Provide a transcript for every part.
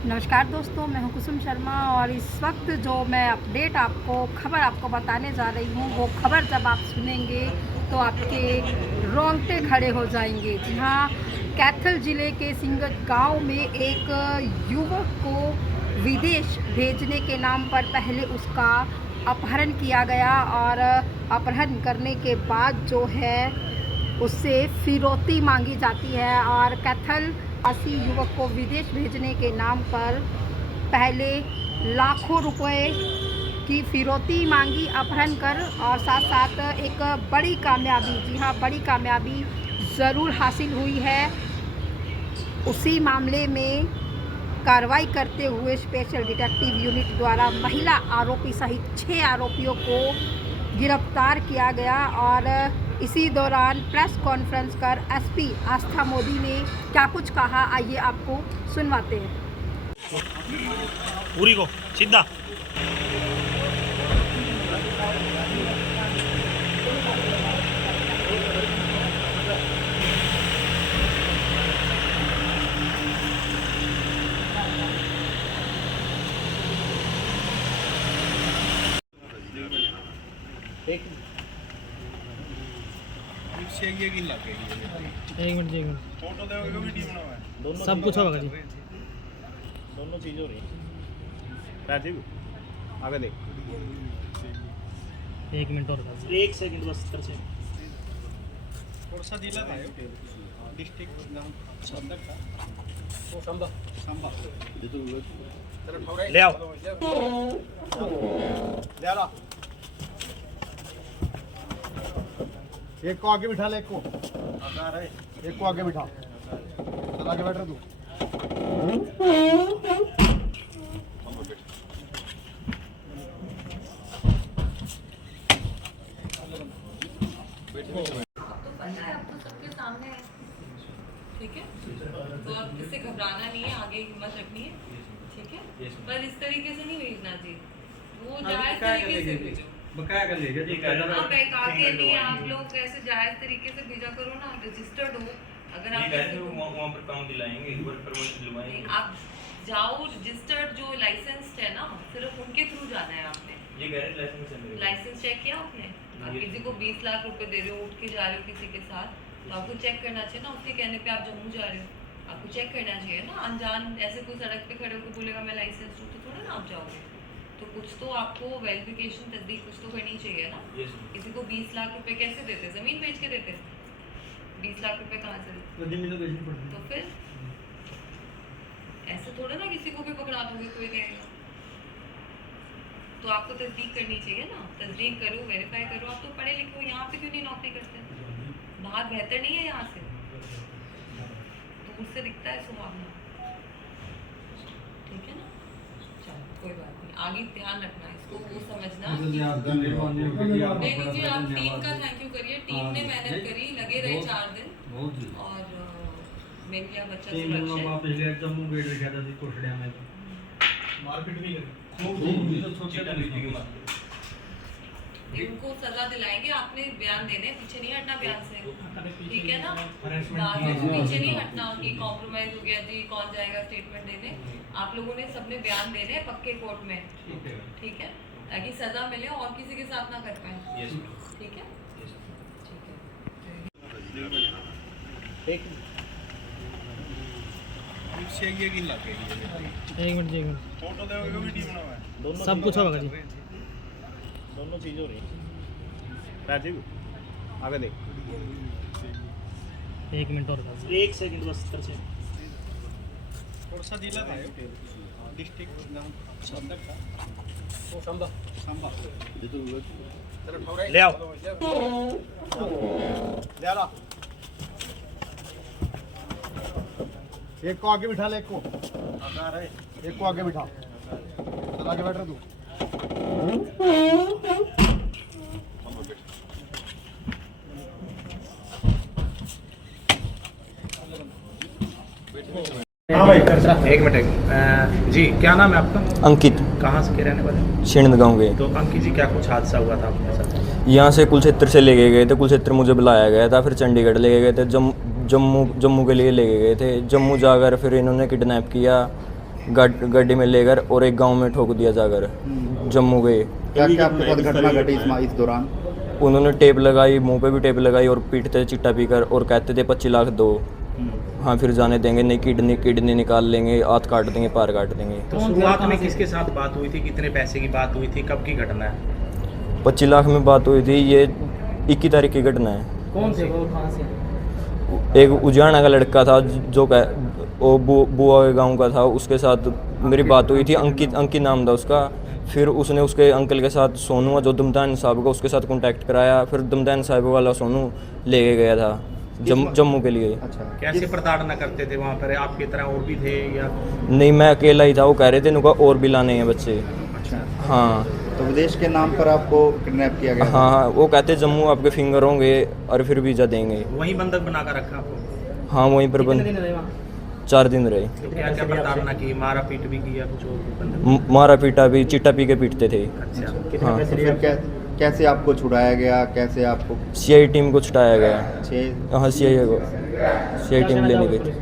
नमस्कार दोस्तों, मैं हूं कुसुम शर्मा और इस वक्त जो मैं खबर आपको बताने जा रही हूं, वो खबर जब आप सुनेंगे तो आपके रोंगटे खड़े हो जाएंगे। जी हाँ, कैथल ज़िले के सिंगट गांव में एक युवक को विदेश भेजने के नाम पर पहले उसका अपहरण किया गया और अपहरण करने के बाद जो है उससे फिरौती मांगी जाती है और कैथल वासी युवक को विदेश भेजने के नाम पर पहले लाखों रुपए की फिरौती मांगी अपहरण कर और साथ साथ एक बड़ी कामयाबी, जी हाँ बड़ी कामयाबी ज़रूर हासिल हुई है। उसी मामले में कार्रवाई करते हुए स्पेशल डिटेक्टिव यूनिट द्वारा महिला आरोपी सहित 6 आरोपियों को गिरफ्तार किया गया। और इसी दौरान प्रेस कॉन्फ्रेंस कर एसपी आस्था मोदी ने क्या कुछ कहा, आइए आपको सुनवाते हैं। पूरी को सीधा एक मिनट फोटो देखोगे वीडियो बनाओ है सब कुछ होगा जी। दोनों चीज़ हो रही है। राजीव आगे देख 1 मिनट और एक सेकंड बस कर से कौन सा जिला था डिस्ट्रिक्ट नाम संदर का वो संबा ले आओ ले आ एक को आगे बिठा ले, एक को आगे बिठा, चल आगे बैठ रहा तू। तो पता है, अब तो सबके सामने है, ठीक है। तो अब इससे घबराना नहीं है, आगे हिम्मत रखनी है, ठीक है। पर इस तरीके से नहीं भेजना चाहिए, वो जायज तरीके से भेजो। बकाया कर लेगा जी। आप बहकाते नहीं, आप लोग ऐसे जायज तरीके से भेजा करो ना, रजिस्टर्ड हो। अगर आप वहाँ पर काम दिलाएंगे, परमिशन दिलवाएंगे। आप जाओ, रजिस्टर्ड जो लाइसेंस्ड है ना, सिर्फ उनके थ्रू जाना है आपने। ये गैरेज लाइसेंस है मेरे। लाइसेंस चेक किया आपने? आप किसी को 20 लाख रुपए दे रहे हो, उठ के जा रहे हो किसी के साथ, तो आपको चेक करना चाहिए ना। उसके कहने पे आप जम्मू जा रहे हो, आपको चेक करना चाहिए ना। अनजान ऐसे कोई सड़क पे खड़े होकर बोलेगा मैं लाइसेंस हूँ, तो थोड़ा ना आप जाओगे। तो कुछ तो आपको वेरिफिकेशन तस्दीक कुछ तो करनी चाहिए ना। किसी को 20 लाख रुपए कैसे देते? जमीन बेच के देते? 20 लाख रुपए कहाँ से देते? तो फिर ऐसे थोड़ा ना किसी को भी पकड़ा दोगे, कोई कहेगा। तो आपको तस्दीक करनी चाहिए ना। तस्दीक करो, वेरीफाई करो। आप तो पढ़े लिखे हो, यहाँ पे क्यों नहीं नौकरी करते? बाहर बेहतर नहीं है यहाँ से? तो मुझसे दिखता है सुहावना, ठीक है ना। चलो कोई बात नहीं, आगे ध्यान रखना इसको, वो समझना। नहीं जी, आप टीम का थैंक यू करिए। टीम ने मेहनत करी, लगे रहे 4 दिन और मेरे क्या बच्चा सुरक्षित। जम्मू गेट रखा था कोठड़िया में, मारपीट भी करी। इनको सजा दिलाएंगे। आपने बयान देने, पीछे नहीं हटना बयान से, ठीक है ना। बाद में पीछे नहीं हटना कि कॉम्प्रोमाइज हो गया जी, कौन जाएगा स्टेटमेंट देने। आप लोगों ने सबने बयान देने हैं पक्के कोर्ट में, ठीक है, ताकि सजा मिले और किसी के साथ ना कर पाए, ठीक है। ठीक है, एक मिनट फोटो देखोगे वीडियो बनाओ है सब कुछ होगा जी। दोनों चीज़ हो रही है। राजीव आगे देख 1 मिनट और एक सेकंड बस कर से कौन सा जिला था डिस्ट्रिक्ट नाम संदर का वो संबा ले आओ ले आ एक को आगे बिठा ले, एक को आगे बिठा, चल आगे बैठ रहा तू। हाँ भाई, एक मिनट जी, क्या नाम है आपका? अंकित। कहाँ से के रहने वाले? छिंद गाँव के। तो अंकित जी, क्या कुछ हादसा हुआ था आपके साथ? यहाँ से कुलक्षेत्र से लेके गए थे, कुलक्षेत्र मुझे बुलाया गया था, फिर चंडीगढ़ लेके गए थे, जम्मू के लिए लेके गए थे। जम्मू जाकर फिर इन्होंने किडनैप किया, गाड़ी में लेकर और एक गांव में ठोक दिया जाकर जम्मू गए। क्या क्या आपके साथ घटना घटी इस दौरान? उन्होंने टेप लगाई, मुंह पे भी टेप लगाई और पीटते चिट्टा पीकर और कहते थे 25 लाख दो, हाँ फिर जाने देंगे नहीं, किडनी निकाल लेंगे, हाथ काट देंगे, पार काट देंगे। तो शुरुआत में किसके साथ बात हुई थी, कितने पैसे की बात हुई थी, कब की घटना है? 25 लाख में बात हुई थी, ये 21 तारीख की घटना है। कौन से वो कहाँ से? एक उजाना का लड़का था जो वो बुआ के गाँव का था, उसके साथ मेरी बात हुई थी। अंकित नाम था उसका। फिर उसने उसके अंकल के साथ सोनू जो दमदान साहब का, उसके साथ कांटेक्ट कराया। फिर दमदान साहब वाला सोनू लेके गया था जम्मू के लिए। अच्छा, कैसे प्रताड़ना करते थे वहाँ पर? आपकी तरह और भी थे या? नहीं, मैं अकेला ही था। वो कह रहे थे इनका और भी लाने हैं बच्चे। अच्छा, हाँ तो विदेश के नाम पर आपको किडनैप किया गया? हाँ, वो कहते जम्मू आपके फिंगर होंगे और फिर वीज़ा देंगे। वहीं बंधक बना कर रखा आपको? हाँ, वहीं पर कितने दिन रहे वहाँ? 4 दिन रहे। तो क्या क्या प्रताड़ना की? मारा पीट भी किया कुछ और भी बंधक? मारा पीटा भी, चिट्टा पी के पीटते थे। अच्छा, हाँ, तो फिर कैसे आपको छुड़ाया गया, कैसे आपको? CI टीम को छुटाया गया। 6 हाँ, CI टीम लेने गई थी।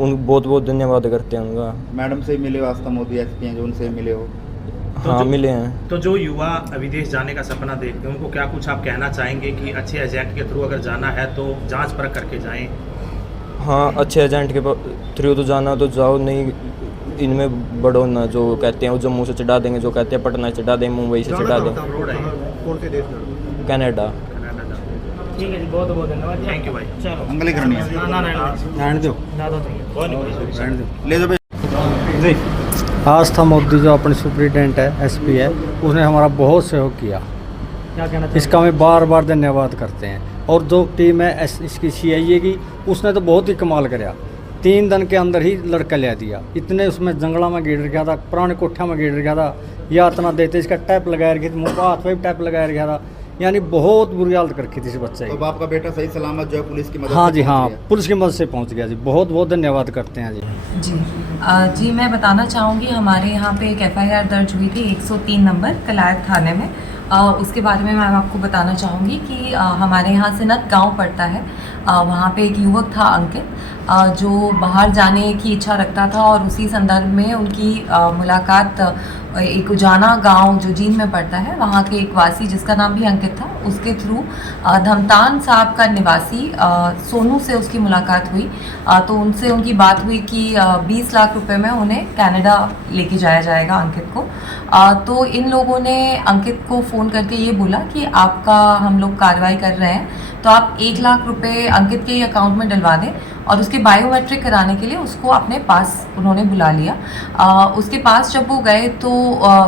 उन बहुत बहुत धन्यवाद करते हैं उनका। मैडम से मिले हो, आस्था मोदी SP हैं जो, उनसे मिले हो? हाँ, मिले हैं। तो जो युवा विदेश जाने का सपना देखते हैं उनको क्या कुछ आप कहना चाहेंगे कि अच्छे एजेंट के थ्रू अगर जाना है तो जांच परख करके जाएं? हाँ, अच्छे एजेंट के थ्रू तो जाना तो जाओ, नहीं इनमें बढ़ो ना। जो कहते हैं वो जम्मू से चढ़ा देंगे, जो कहते हैं पटना से चढ़ा देंगे, मुंबई से चढ़ा देंगे, रोड है कौन से देश में? कनाडा। कनाडा जाओ। ठीक है जी, बहुत बहुत धन्यवाद। थैंक यू भाई। चलो अंगली करनी है? ना रहने दो, ज़्यादा चाहिए। रहने दो, ले जाओ जी, आस्था मोदी जो अपने सुप्रिटेंडेंट है, SP है, उसने हमारा बहुत सहयोग किया। क्या कहना चाहिए? इसका हम बार बार धन्यवाद करते हैं। और जो टीम है इसकी CIA की, उसने तो बहुत ही कमाल कराया। 3 दिन के अंदर ही लड़का ले दिया। इतने उसमें जंगला में गेड़ गया था, पुराने कोठा में गेड़ गया था, या इतना देते इसका टैप लगाया रखी थी, मुँह पर हाथ में भी टैप लगाया रखा था। यानी बहुत बुरी हालत कर रखी थी इस बच्चे की। तो आपका बेटा सही सलामत जो है पुलिस की मदद हाँ से जी, हाँ, पहुंच गया? पुलिस की मदद से पहुँच गया जी। बहुत बहुत धन्यवाद करते हैं जी। जी मैं बताना चाहूँगी, हमारे यहाँ पे एक FIR दर्ज हुई थी 103 नंबर कलायत थाने में। उसके बारे में मैं आपको बताना चाहूँगी कि हमारे यहाँ सिनत गांव पड़ता है। वहाँ पे एक युवक था अंकित, जो बाहर जाने की इच्छा रखता था और उसी संदर्भ में उनकी मुलाकात एक उजाना गांव जो जींद में पड़ता है, वहाँ के एक वासी जिसका नाम भी अंकित था, उसके थ्रू धमतान साहब का निवासी सोनू से उसकी मुलाकात हुई। तो उनसे उनकी बात हुई कि 20 लाख रुपए में उन्हें कनाडा लेके जाया जाएगा अंकित को। तो इन लोगों ने अंकित को फ़ोन करके ये बोला कि आपका हम लोग कार्रवाई कर रहे हैं, तो आप 1 लाख रुपए अंकित के अकाउंट में डलवा दें। और उसके बायोमेट्रिक कराने के लिए उसको अपने पास उन्होंने बुला लिया। उसके पास जब वो गए तो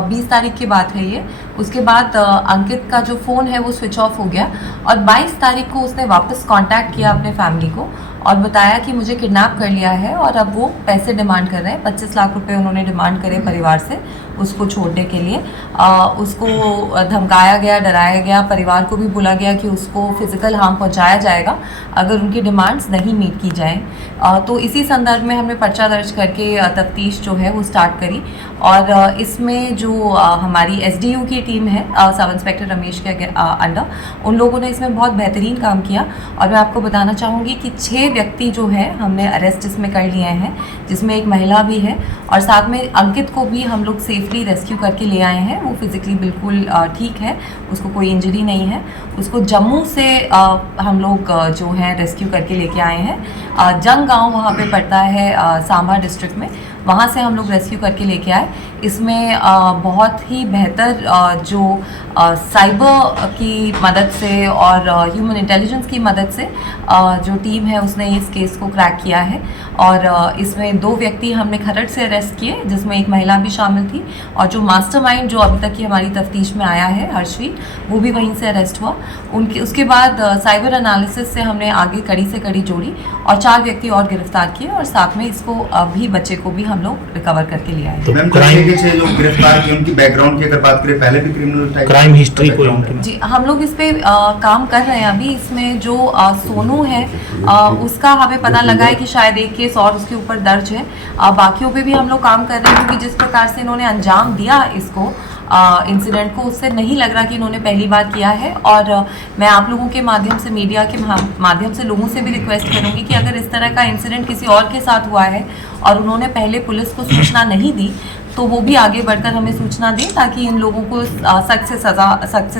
20 तारीख की बात है ये। उसके बाद अंकित का जो फ़ोन है वो स्विच ऑफ हो गया और 22 तारीख को उसने वापस कांटेक्ट किया अपने फैमिली को और बताया कि मुझे किडनैप कर लिया है और अब वो पैसे डिमांड कर रहे हैं। 25 लाख रुपए उन्होंने डिमांड करे परिवार से उसको छोड़ने के लिए। उसको धमकाया गया, डराया गया, परिवार को भी बोला गया कि उसको फिजिकल हार्म पहुंचाया जाएगा अगर उनकी डिमांड्स नहीं मीट की जाएं। तो इसी संदर्भ में हमने पर्चा दर्ज करके तफ्तीश जो है वो स्टार्ट करी और इसमें जो हमारी SDU की टीम है सब इंस्पेक्टर रमेश के अंडर, उन लोगों ने इसमें बहुत बेहतरीन काम किया। और मैं आपको बताना चाहूँगी कि 6 व्यक्ति जो है हमने अरेस्ट इसमें कर लिए हैं, जिसमें एक महिला भी है और साथ में अंकित को भी हम लोग सेफली रेस्क्यू करके ले आए हैं। वो फिज़िकली बिल्कुल ठीक है, उसको कोई इंजरी नहीं है। उसको जम्मू से हम लोग जो है रेस्क्यू करके लेके आए हैं। जंग गांव वहाँ पे पड़ता है सांबा डिस्ट्रिक्ट में, वहाँ से हम लोग रेस्क्यू करके लेके आए। इसमें बहुत ही बेहतर जो साइबर की मदद से और ह्यूमन इंटेलिजेंस की मदद से जो टीम है उसने इस केस को क्रैक किया है। और इसमें 2 व्यक्ति हमने खरड़ से अरेस्ट किए, जिसमें एक महिला भी शामिल थी और जो मास्टरमाइंड जो अभी तक की हमारी तफ्तीश में आया है हर्षवीर, वो भी वहीं से अरेस्ट हुआ। उसके बाद साइबर एनालिसिस से हमने आगे कड़ी से कड़ी जोड़ी और 4 व्यक्ति और गिरफ्तार किए और साथ में इसको अभी बच्चे को भी हम लोग रिकवर करके ले आए। तो मैम जो गिरफ्तार की उनकी बैकग्राउंड की अगर बात करें, पहले भी क्रिमिनल क्राइम हिस्ट्री कोई उनकी? जी, हम लोग इस पे काम कर रहे हैं अभी। इसमें जो सोनू है उसका हमें पता लगा है कि शायद एक केस और उसके ऊपर दर्ज है। बाकियों पे भी हम लोग काम कर रहे हैं क्योंकि जिस प्रकार से इन्होंने अंजाम दिया इसको इंसिडेंट को, उससे नहीं लग रहा कि इन्होंने पहली बार किया है। और मैं आप लोगों के माध्यम से, मीडिया के माध्यम से लोगों से भी रिक्वेस्ट करूँगी कि अगर इस तरह का इंसिडेंट किसी और के साथ हुआ है और उन्होंने पहले पुलिस को सूचना नहीं दी, तो वो भी आगे बढ़कर हमें सूचना दें, ताकि इन लोगों को सख्त से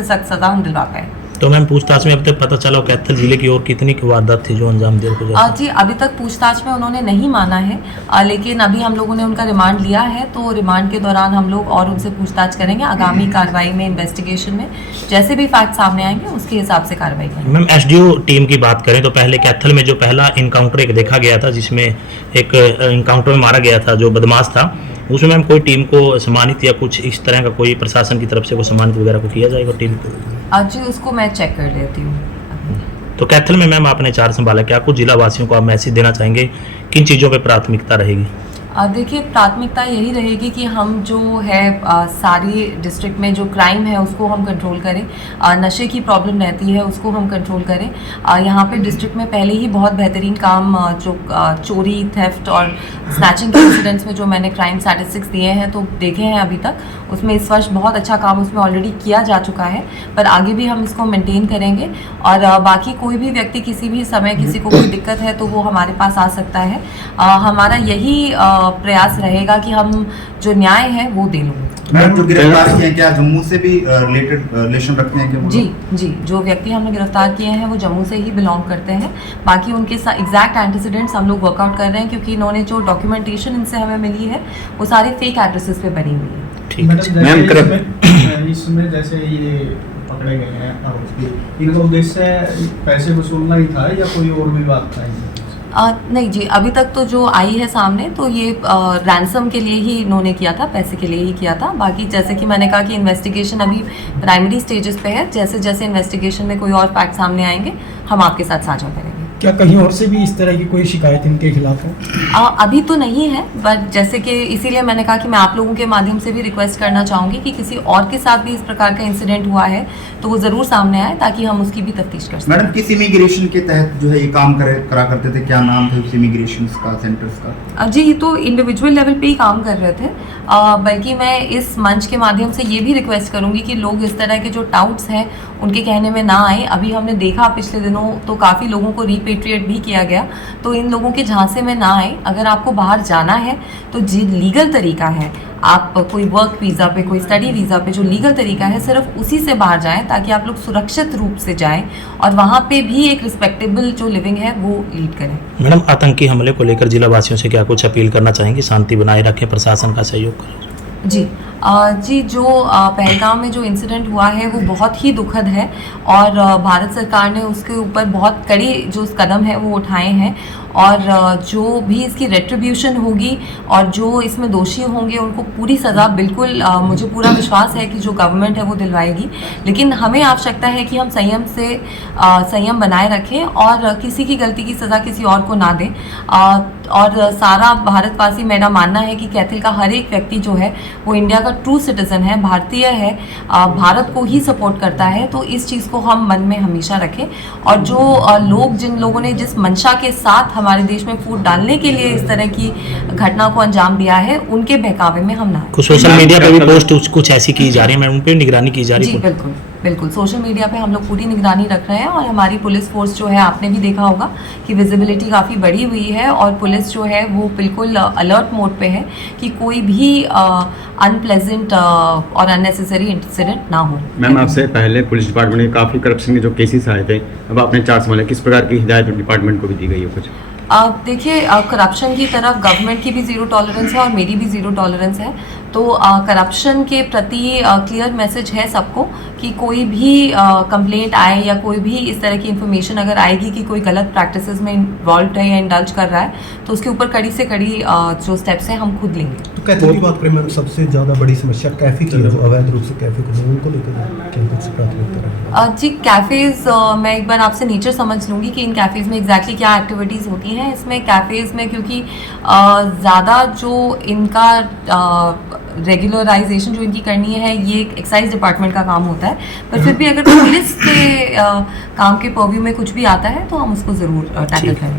सख्त सज़ा हम दिलवा पाएँ। तो मैम पूछताछ में अब तक पता चला कैथल जिले की और कितनी वारदात थी जो अंजाम दे रहे? जी, अभी तक पूछताछ में उन्होंने नहीं माना है, लेकिन अभी हम लोगों ने उनका रिमांड लिया है, तो रिमांड के दौरान हम लोग और उनसे पूछताछ करेंगे। आगामी कार्रवाई में, इन्वेस्टिगेशन में जैसे भी फैक्ट सामने आएंगे उसके हिसाब से कार्रवाई करेंगे। मैम एसडीओ टीम की बात करें तो पहले कैथल में जो पहला इनकाउंटर एक देखा गया था, जिसमें एक इनकाउंटर में मारा गया था जो बदमाश था, उसमें मैम कोई टीम को सम्मानित या कुछ इस तरह का कोई प्रशासन की तरफ से कोई सम्मानित वगैरह को किया जाएगा टीम को? जी, उसको मैं चेक कर लेती हूँ। तो कैथल में मैम आपने चार्ज संभाला, क्या कुछ जिला वासियों को आप मैसेज देना चाहेंगे, किन चीज़ों पे प्राथमिकता रहेगी? देखिए, प्राथमिकता यही रहेगी कि हम जो है सारी डिस्ट्रिक्ट में जो क्राइम है उसको हम कंट्रोल करें, नशे की प्रॉब्लम रहती है उसको हम कंट्रोल करें। यहाँ पे डिस्ट्रिक्ट में पहले ही बहुत बेहतरीन काम जो चोरी, थेफ्ट और स्नैचिंग के इंसिडेंट्स में जो मैंने क्राइम स्टैटिस्टिक्स दिए हैं तो देखे हैं अभी तक, उसमें इस वर्ष बहुत अच्छा काम उसमें ऑलरेडी किया जा चुका है, पर आगे भी हम इसको मेंटेन करेंगे। और बाकी कोई भी व्यक्ति किसी भी समय किसी को कोई दिक्कत है तो वो हमारे पास आ सकता है। हमारा यही प्रयास रहेगा कि हम जो न्याय है वो दे लूँ। मैडम, जो गिरफ्तार किए हैं क्या जम्मू से भी रिलेशन रखते हैं क्या? जी, जो व्यक्ति हमने गिरफ्तार किए हैं वो जम्मू से ही बिलोंग करते हैं। बाकी उनके एग्जैक्ट एंटीसीडेंट्स हम लोग वर्कआउट कर रहे हैं, क्योंकि इन्होंने जो डॉक्यूमेंटेशन इनसे हमें मिली है वो सारे फेक एड्रेसेस पे बनी हुई है। इसमें जैसे ये पकड़े गए हैं आरोपी, इनका उद्देश्य पैसे वसूलना ही था या कोई और भी बात था? नहीं जी, अभी तक तो जो आई है सामने तो ये रैंसम के लिए ही इन्होंने किया था, पैसे के लिए ही किया था। बाकी जैसे कि मैंने कहा कि इन्वेस्टिगेशन अभी प्राइमरी स्टेजेस पे है, जैसे जैसे इन्वेस्टिगेशन में कोई और फैक्ट सामने आएंगे हम आपके साथ साझा करेंगे। क्या कहीं और से भी इस तरह की कोई शिकायत इनके खिलाफ है? अभी तो नहीं है, बट जैसे कि इसीलिए मैंने कहा कि मैं आप लोगों के माध्यम से भी रिक्वेस्ट करना चाहूँगी कि किसी और के साथ भी इस प्रकार का इंसिडेंट हुआ है तो वो ज़रूर सामने आए, ताकि हम उसकी भी तफ्तीश कर सकें। मैडम, किस इमिग्रेशन के तहत जो है ये काम करा करते थे, क्या नाम था उस इमिग्रेशन का, सेंटर्स का? जी, ये तो इंडिविजुअल लेवल पे ही काम कर रहे थे, बल्कि मैं इस मंच के माध्यम से ये भी रिक्वेस्ट करूँगी कि लोग इस तरह के जो टाउट्स हैं उनके कहने में ना आए। अभी हमने देखा पिछले दिनों तो काफ़ी लोगों को रिपेट्रिएट भी किया गया, तो इन लोगों के झांसे में ना आए। अगर आपको बाहर जाना है तो जी लीगल तरीका है, आप कोई वर्क वीज़ा पे, कोई स्टडी वीज़ा पे जो लीगल तरीका है सिर्फ उसी से बाहर जाएं, ताकि आप लोग सुरक्षित रूप से जाएं और वहाँ पे भी एक रिस्पेक्टेबल जो लिविंग है वो लीड करें। मैडम, आतंकी हमले को लेकर जिला वासियों से क्या कुछ अपील करना चाहेंगे? शांति बनाए रखें, प्रशासन का सहयोग करें। जी, जो पहलगाम में जो इंसिडेंट हुआ है वो बहुत ही दुखद है, और भारत सरकार ने उसके ऊपर बहुत कड़ी जो कदम है वो उठाए हैं, और जो भी इसकी रेट्रिब्यूशन होगी और जो इसमें दोषी होंगे उनको पूरी सज़ा बिल्कुल मुझे पूरा विश्वास है कि जो गवर्नमेंट है वो दिलवाएगी। लेकिन हमें आवश्यकता है कि हम संयम बनाए रखें और किसी की गलती की सज़ा किसी और को ना दें। और सारा भारतवासी, मेरा मानना है कि कैथल का हर एक व्यक्ति जो है वो इंडिया का ट्रू सिटीज़न है, भारतीय है, भारत को ही सपोर्ट करता है। तो इस चीज़ को हम मन में हमेशा रखें, और जो जिन लोगों ने जिस मंशा के साथ हमारे देश में फूट डालने के लिए इस तरह की घटना को अंजाम दिया है, उनके बहकावे में हम ना आए। कुछ सोशल मीडिया पे भी पोस्ट कुछ ऐसी की जा रही है, मैं उन पे निगरानी की जा रही है? जी, बिल्कुल सोशल मीडिया पे हम लोग पूरी निगरानी रख रहे हैं, और हमारी पुलिस फोर्स जो है, आपने भी देखा होगा कि विजिबिलिटी काफ़ी बढ़ी हुई है, और पुलिस जो है वो बिल्कुल अलर्ट मोड पे है कि कोई भी अनप्लेजेंट और अननेसेसरी इंसिडेंट ना हो। मैम, आपसे पहले पुलिस डिपार्टमेंट में काफ़ी करप्शन के जो केसेस आए थे, अब आपने चार्ज संभाला, किस प्रकार की हिदायत डिपार्टमेंट को भी दी गई है कुछ? देखिए, करप्शन की तरफ गवर्नमेंट की भी ज़ीरो टॉलरेंस है और मेरी भी ज़ीरो टॉलरेंस है। तो करप्शन के प्रति क्लियर मैसेज है सबको कि कोई भी कंप्लेंट आए या कोई भी इस तरह की इन्फॉर्मेशन अगर आएगी कि कोई गलत प्रैक्टिसेस में इन्वॉल्व है या इंडल्ज कर रहा है, तो उसके ऊपर कड़ी से कड़ी जो स्टेप्स हैं हम खुद लेंगे। तो कैथल की बात करें मैम, सबसे ज़्यादा बड़ी समस्या कैफ़े की है, जो अवैध रूप से कैफ़े को उनको लेकर क्या कुछ प्राथमिकता है? जी, कैफ़ेज़ मैं एक बार आपसे नेचर समझ लूँगी कि इन कैफ़ेज़ में एग्जैक्टली क्या एक्टिविटीज़ होती हैं। इसमें कैफ़ेज़ में क्योंकि ज़्यादा जो इनका रेगुलराइजेशन जो इनकी करनी है ये एक्साइज डिपार्टमेंट का काम होता है, पर फिर भी अगर पुलिस के काम के पर्व्यू में कुछ भी आता है तो हम उसको ज़रूर टैकल करें।